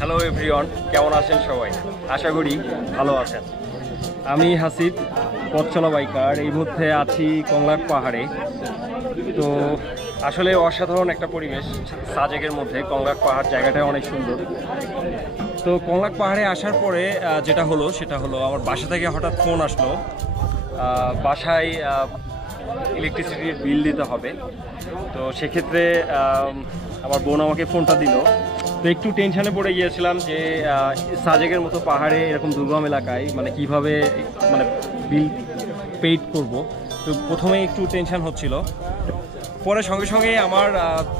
Hello everyone, কেমন আছেন সবাই? আশা করি ভালো আছেন। আমি হাসিব, পথ চলা বাইকার। এই মুহূর্তে আছি কংলাক পাহাড়ে। তো আসলে অসাধারণ একটা পরিবেশ সাজেকের মধ্যে। কংলাক পাহাড় জায়গাটা অনেক সুন্দর। তো কংলাক পাহাড়ে আসার পরে যেটা হলো সেটা হলো আমার বাসা থেকে হঠাৎ ফোন আসলো, বাসায় ইলেকট্রিসিটির বিল দিতে হবে। তো সেক্ষেত্রে আমার বোন আমাকে ফোনটা দিল। তো একটু টেনশানে পড়ে গিয়েছিলাম যে সাজেকের মতো পাহাড়ে এরকম দুর্গম এলাকায় কিভাবে বিল পেইড করব। তো প্রথমে একটু টেনশান হচ্ছিল, পরে সঙ্গে সঙ্গে আমার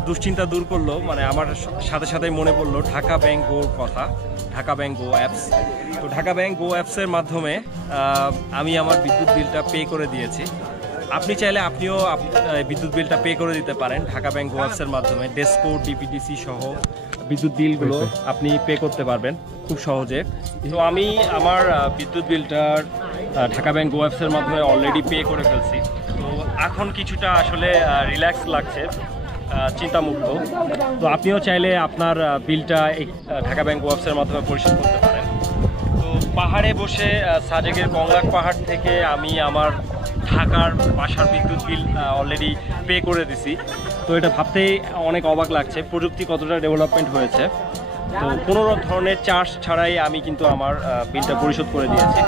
দুশ্চিন্তা দূর করলো। আমার সাথে সাথে মনে পড়লো ঢাকা ব্যাংক গোর কথা, ঢাকা ব্যাংক গো অ্যাপস। তো ঢাকা ব্যাংক গো অ্যাপসের মাধ্যমে আমি আমার বিদ্যুৎ বিলটা পে করে দিয়েছি। আপনি চাইলে আপনিও বিদ্যুৎ বিলটা পে করে দিতে পারেন ঢাকা ব্যাংক গো অ্যাপসের মাধ্যমে। ডেসকো, ডিপিডিসি সহ বিদ্যুৎ বিলগুলো আপনি পে করতে পারবেন খুব সহজে। তো আমি আমার বিদ্যুৎ বিলটার ঢাকা ব্যাংক গো অ্যাপসের মাধ্যমে অলরেডি পে করে ফেলছি। তো এখন কিছুটা আসলে রিল্যাক্স লাগছে, চিন্তামুক্ত। তো আপনিও চাইলে আপনার বিলটা এই ঢাকা ব্যাংক গো অ্যাপসের মাধ্যমে পরিশোধ করতে পারেন। তো পাহাড়ে বসে সাজেকের কংলাক পাহাড় থেকে আমি আমার ঢাকার বাসার বিদ্যুৎ বিল অলরেডি পে করে দিছি। তো এটা ভাবতেই অনেক অবাক লাগছে প্রযুক্তি কতটা ডেভেলপমেন্ট হয়েছে। তো কোনো ধরনের চার্জ ছাড়াই আমি কিন্তু আমার বিলটা পরিশোধ করে দিয়েছি।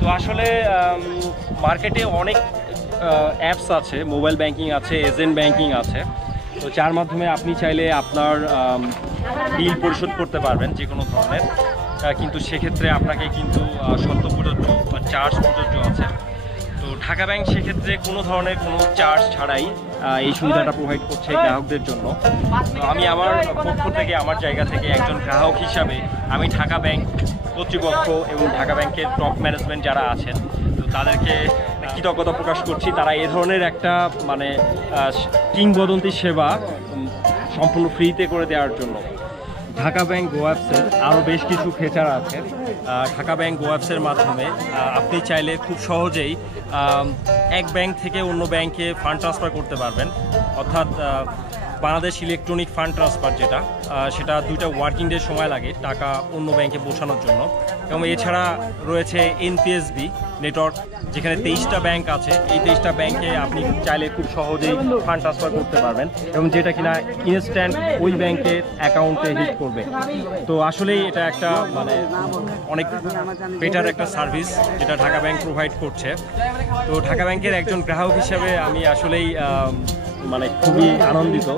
তো আসলে মার্কেটে অনেক অ্যাপস আছে, মোবাইল ব্যাংকিং আছে, এজেন্ট ব্যাংকিং আছে। তো যার মাধ্যমে আপনি চাইলে আপনার বিল পরিশোধ করতে পারবেন যে কোনো ধরনের, কিন্তু সেক্ষেত্রে আপনাকে কিন্তু শর্ত প্রযোজ্য বা চার্জ প্রযোজ্য আছে। তো ঢাকা ব্যাংক সেক্ষেত্রে কোনো ধরনের কোনো চার্জ ছাড়াই এই সুবিধাটা প্রোভাইড করছে গ্রাহকদের জন্য। তো আমি আমার পক্ষ থেকে, আমার জায়গা থেকে একজন গ্রাহক হিসাবে আমি ঢাকা ব্যাংক কর্তৃপক্ষ এবং ঢাকা ব্যাংকের টপ ম্যানেজমেন্ট যারা আছেন, তো তাদেরকে কৃতজ্ঞতা প্রকাশ করছি। তারা এ ধরনের একটা কিংবদন্তি সেবা সম্পূর্ণ ফ্রিতে করে দেওয়ার জন্য। ঢাকা ব্যাংক গো অ্যাপসের আরও বেশ কিছু ফিচার আছে। ঢাকা ব্যাংক গো অ্যাপসের মাধ্যমে আপনি চাইলে খুব সহজেই এক ব্যাংক থেকে অন্য ব্যাংকে ফান্ড ট্রান্সফার করতে পারবেন। অর্থাৎ বাংলাদেশ ইলেকট্রনিক ফান্ড ট্রান্সফার যেটা, সেটা 2টা ওয়ার্কিং ডে সময় লাগে টাকা অন্য ব্যাংকে পৌঁছানোর জন্য। এবং এছাড়া রয়েছে এনপিএসবি নেটওয়ার্ক, যেখানে 23টা ব্যাংক আছে। এই 23টা ব্যাংকে আপনি চাইলে খুব সহজেই ফান্ড ট্রান্সফার করতে পারবেন, এবং যেটা কিনা ইনস্ট্যান্ট ওই ব্যাংকের অ্যাকাউন্টে হিট করবে। তো আসলেই এটা একটা অনেক বেটার একটা সার্ভিস যেটা ঢাকা ব্যাংক প্রোভাইড করছে। তো ঢাকা ব্যাংকের একজন গ্রাহক হিসেবে আমি আসলেই খুবই আনন্দিত।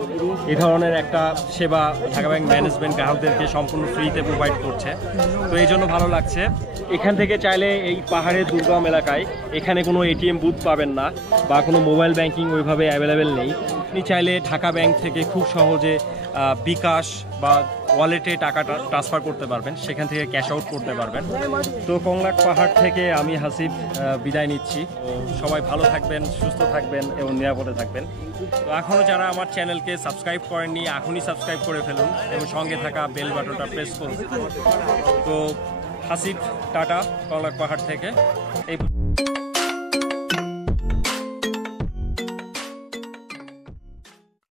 এই ধরনের একটা সেবা ঢাকা ব্যাংক ম্যানেজমেন্ট গ্রাহকদেরকে সম্পূর্ণ ফ্রিতে প্রোভাইড করছে। তো এই জন্য ভালো লাগছে। এখান থেকে চাইলে এই পাহাড়ের দুর্গম এলাকায় এখানে কোনো এটিএম বুথ পাবেন না, বা কোনো মোবাইল ব্যাংকিং ওইভাবে অ্যাভেলেবেল নেই। আপনি চাইলে ঢাকা ব্যাংক থেকে খুব সহজে বিকাশ বা ওয়ালেটে টাকা ট্রান্সফার করতে পারবেন, সেখান থেকে ক্যাশ আউট করতে পারবেন। তো কংলাক পাহাড় থেকে আমি হাসিব বিদায় নিচ্ছি। তো সবাই ভালো থাকবেন, সুস্থ থাকবেন এবং নিরাপদে থাকবেন। তো এখনও যারা আমার চ্যানেলকে সাবস্ক্রাইব করেননি, এখনই সাবস্ক্রাইব করে ফেলুন এবং সঙ্গে থাকা বেল বাটনটা প্রেস করুন। তো হাসিব, টাটা কংলাক পাহাড় থেকে। এই